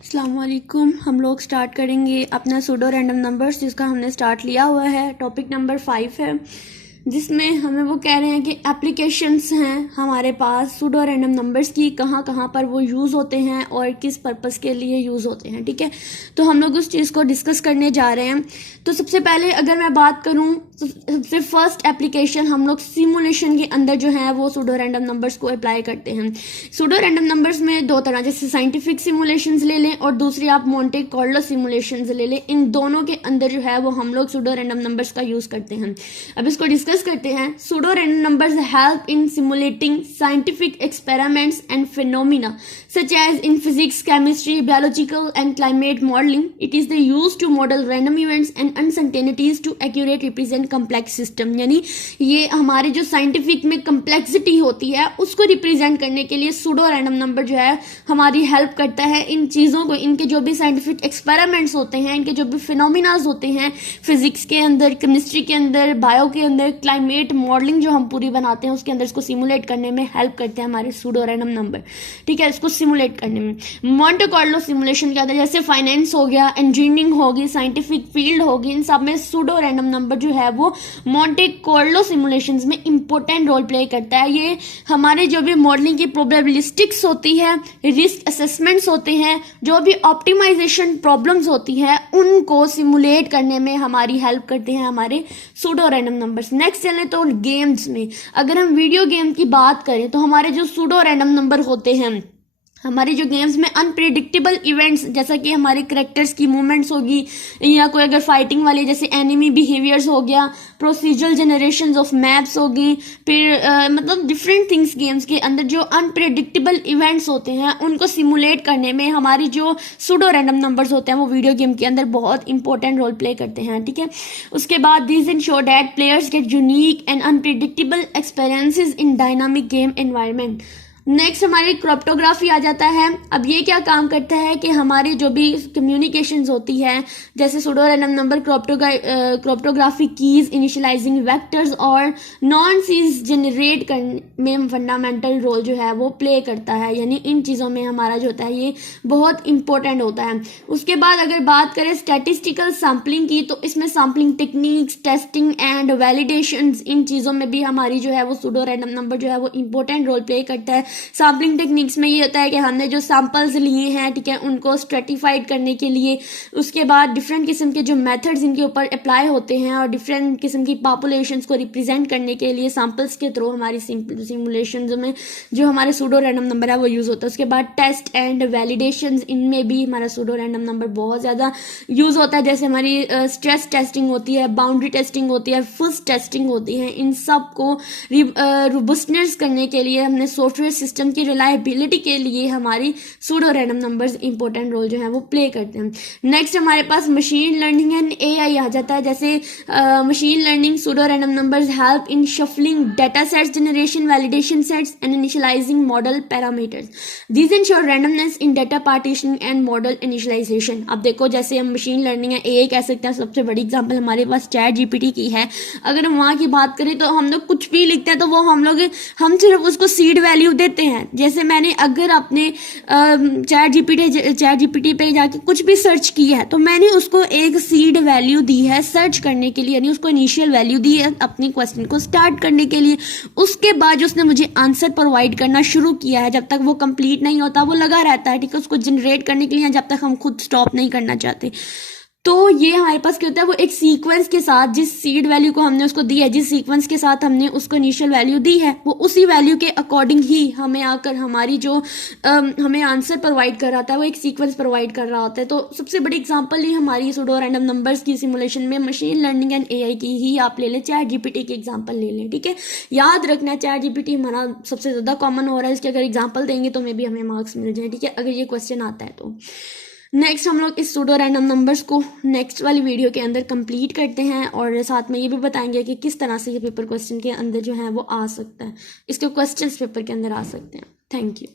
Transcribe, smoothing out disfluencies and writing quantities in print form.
अस्सलाम वालेकुम। हम लोग स्टार्ट करेंगे अपना सूडो रैंडम नंबर्स, जिसका हमने स्टार्ट लिया हुआ है। टॉपिक नंबर 5 है, जिसमें हमें वो कह रहे हैं कि एप्लीकेशंस हैं हमारे पास सूडो रैंडम नंबर्स की, कहाँ कहाँ पर वो यूज़ होते हैं और किस पर्पस के लिए यूज़ होते हैं। ठीक है, तो हम लोग उस चीज़ को डिस्कस करने जा रहे हैं। तो सबसे पहले अगर मैं बात करूँ, सबसे फर्स्ट एप्लीकेशन हम लोग सिमुलेशन के अंदर जो है वो सूडो रैंडम नंबर्स को अप्लाई करते हैं। सूडो रैंडम नंबर्स में दो तरह, जैसे साइंटिफिक सिमुलेशंस ले लें और दूसरी आप मोंटे कार्लो सिमुलेशंस ले लें। इन दोनों के अंदर जो है वो हम लोग सूडो रैंडम नंबर्स का यूज़ करते हैं। अब इसको डिस्कस करते हैं। Pseudo random numbers help in simulating scientific experiments and phenomena such as in physics, chemistry, biological and climate modeling. It is the use to model random events and uncertainties to accurate represent complex system। यानी ये हमारे जो scientific में complexity होती है उसको represent करने के लिए सूडो रैंडम नंबर जो है हमारी हेल्प करता है। इन चीज़ों को, इनके जो भी साइंटिफिक एक्सपेरिमेंट्स होते हैं, इनके जो भी फिनोमिनाज होते हैं फिजिक्स के अंदर, केमिस्ट्री के अंदर, बायो के अंदर, क्लाइमेट मॉडलिंग जो हम पूरी बनाते हैं उसके अंदर इसको सिमुलेट करने में हेल्प करते हैं हमारे सूडो रैंडम नंबर। ठीक है, इसको सिमुलेट करने में। मोंटे कार्लो सिमुलेशन के अंदर जैसे फाइनेंस हो गया, इंजीनियरिंग होगी, साइंटिफिक फील्ड होगी, इन सब में सूडो रैंडम नंबर जो है वो मोंटे कार्लो सिमुलेशंस में इंपॉर्टेंट रोल प्ले करता है। ये हमारे जो भी मॉडलिंग की प्रोबेबिलिस्टिक्स होती है, रिस्क असेसमेंट्स होते हैं, जो भी ऑप्टिमाइजेशन प्रॉब्लम्स होती है, उनको सिमुलेट करने में हमारी हेल्प करते हैं हमारे सूडो रैंडम नंबर्स। नेक्स्ट चले तो गेम्स में, अगर हम वीडियो गेम की बात करें तो हमारे जो सूडो रैंडम नंबर होते हैं, हमारे जो गेम्स में अनप्रेडिक्टेबल इवेंट्स, जैसा कि हमारे करेक्टर्स की मूवमेंट्स होगी, या कोई अगर फाइटिंग वाली जैसे एनिमी बिहेवियर्स हो गया, प्रोसीजरल जनरेशंस ऑफ मैप्स होगी, फिर मतलब डिफरेंट थिंग्स गेम्स के अंदर जो अनप्रेडिक्टेबल इवेंट्स होते हैं उनको सिमुलेट करने में हमारी जो सूडो रैंडम नंबर्स होते हैं वो वीडियो गेम के अंदर बहुत इंपॉर्टेंट रोल प्ले करते हैं। ठीक है, उसके बाद this ensure that players get unique and unpredictable experiences in dynamic game environment. Next हमारी क्रिप्टोग्राफी आ जाता है। अब ये क्या काम करता है कि हमारी जो भी कम्युनिकेशंस होती है, जैसे pseudo random number cryptography keys, initialising vectors और नॉन सीज जनरेट करने में फंडामेंटल रोल जो है वो प्ले करता है। यानी इन चीज़ों में हमारा जो होता है ये बहुत इंपॉर्टेंट होता है। उसके बाद अगर बात करें स्टैटिस्टिकल सैम्पलिंग की, तो इसमें sampling techniques, testing and validations, इन चीज़ों में भी हमारी जो है वो सूडो रैंडम नंबर जो है वो इंपॉर्टेंट रोल प्ले करता है। सैम्पलिंग टेक्निक्स में ये होता है कि हमने जो सैंपल्स लिए हैं, ठीक है, उनको स्ट्रेटिफाइड करने के लिए, उसके बाद डिफरेंट किस्म के जो मेथड्स इनके ऊपर अप्लाई होते हैं और डिफरेंट किस्म की पॉपुलेशंस को रिप्रेजेंट करने के लिए सैंपल्स के थ्रू हमारी सिमुलेशंस में जो हमारे सूडो रैंडम नंबर है वो यूज़ होता है। उसके बाद टेस्ट एंड वैलिडेशंस, इनमें भी हमारा सूडो रैंडम नंबर बहुत ज़्यादा यूज़ होता है। जैसे हमारी स्ट्रेस टेस्टिंग होती है, बाउंड्री टेस्टिंग होती है, फुस टेस्टिंग होती है, इन सब को रोबस्टनेस करने के लिए हमने सॉफ्टवेयर सिस्टम की रिलायबिलिटी के लिए हमारी pseudo random numbers important role जो है वो प्ले करते हैं। नेक्स्ट हमारे पास मशीन लर्निंग एंड एआई आ जाता है। जैसे machine learning pseudo random numbers help in shuffling data sets, generation validation sets and initialising model parameters. This ensure randomness in data partitioning and model initialisation. अब देखो, जैसे हम मशीन लर्निंग है, AI कह सकते हैं, सबसे बड़ी एग्जांपल हमारे पास चैट जीपीटी की है। अगर हम वहाँ की बात करें तो हम लोग कुछ भी लिखते हैं तो वो हम सिर्फ उसको सीड वैल्यू देते हैं। जैसे मैंने अगर अपने चैट जीपीटी पे जाके कुछ भी सर्च किया है तो मैंने उसको एक सीड वैल्यू दी है सर्च करने के लिए, यानी उसको इनिशियल वैल्यू दी है अपनी क्वेश्चन को स्टार्ट करने के लिए। उसके बाद जो उसने मुझे आंसर प्रोवाइड करना शुरू किया है, जब तक वो कंप्लीट नहीं होता वो लगा रहता है, ठीक है, उसको जनरेट करने के लिए, जब तक हम खुद स्टॉप नहीं करना चाहते। तो ये हमारे पास क्या होता है, वो एक सीक्वेंस के साथ, जिस सीड वैल्यू को हमने उसको दी है, जिस सीक्वेंस के साथ हमने उसको इनिशियल वैल्यू दी है, वो उसी वैल्यू के अकॉर्डिंग ही हमें आकर हमारी जो हमें आंसर प्रोवाइड कर रहा था वो एक सीक्वेंस प्रोवाइड कर रहा होता है। तो सबसे बड़ी एग्जांपल ही हमारी सूडो रैंडम नंबर्स की सिमुलेशन में मशीन लर्निंग एंड एआई की ही आप ले लें, चैट जीपीटी की एग्जाम्पल ले लें। ठीक है, याद रखना चैट जीपीटी हमारा सबसे ज़्यादा कॉमन हो रहा है, इसके अगर एग्जाम्पल देंगे तो मे भी हमें मार्क्स मिल जाए। ठीक है, अगर ये क्वेश्चन आता है तो। नेक्स्ट हम लोग इस सूडो रैंडम नंबर्स को नेक्स्ट वाली वीडियो के अंदर कंप्लीट करते हैं और साथ में ये भी बताएंगे कि किस तरह से ये पेपर क्वेश्चन के अंदर जो है वो आ सकता है, इसके क्वेश्चंस पेपर के अंदर आ सकते हैं। Thank you.